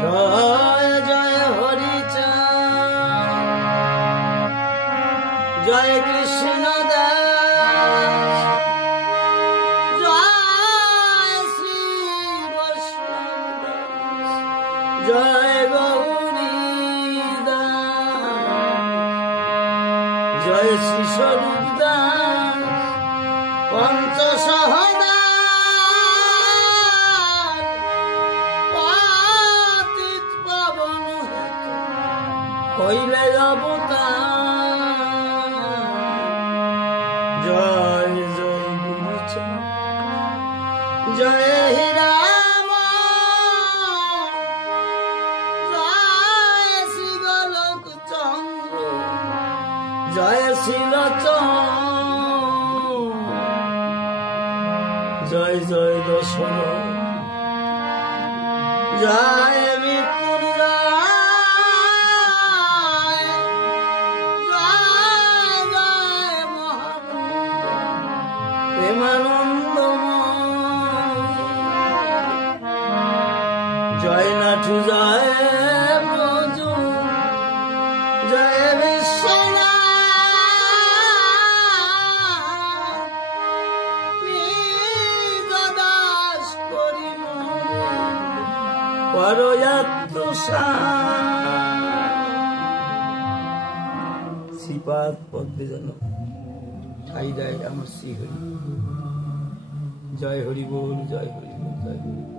জয় জয় হরিচা জয় কৃষ্ণ দাস জয় শ্রী বৈষ্ণব জয় গৌরী দাস জয় শ্রী স্বরূপ দাস পঞ্চসহদা হইলে অবতার জয় জয় গুরুচরণ জয় হে রাম জয় শ্রী গোলক চন্দ্র জয় শ্রীলোচন জয় জয় দশরথ জয় মৃত্যুঞ্জয় জয় নাথু জয় ব্রজু জয় বিশ্বনাথ দাস করি শ্রীপাদ পদ্মে যেন ঠাই দেয় আমার শ্রী হরি জয় হরি বল জয় হরি বল জয় হরি।